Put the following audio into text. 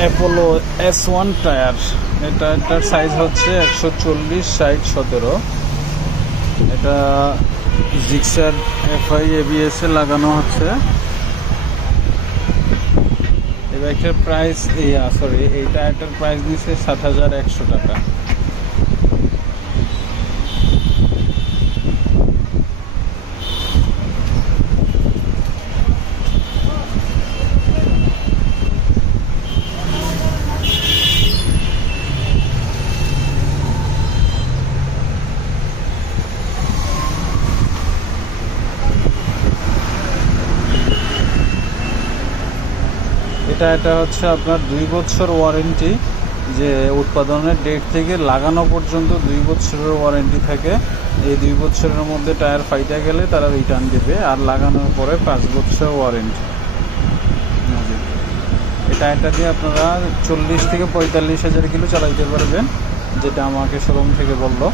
Apollo S1 tyre. এটার size হচ্ছে 140, 60, 17। এটা জিক্সার FI ABS এ লাগানো হচ্ছে। এই বাইকটার প্রাইস এই টায়ারটার প্রাইস দিচ্ছে 7,100 টাকা। এটা হচ্ছে আপনার 2 বছর ওয়ারেন্টি, যে উৎপাদনের ডেট থেকে লাগানো পর্যন্ত 2 বছরের ওয়ারেন্টি থাকে। এই 2 বছরের মধ্যে টায়ার ফাইটা গেলে তারা রিটার্ন দেবে, আর লাগানোর পরে 5 বছর ওয়ারেন্টি। এই টায়ারটা দিয়ে আপনারা 40 থেকে 45 হাজার কিলো চালাইতে পারবেন, যেটা আমাকে শোরুম থেকে বললো।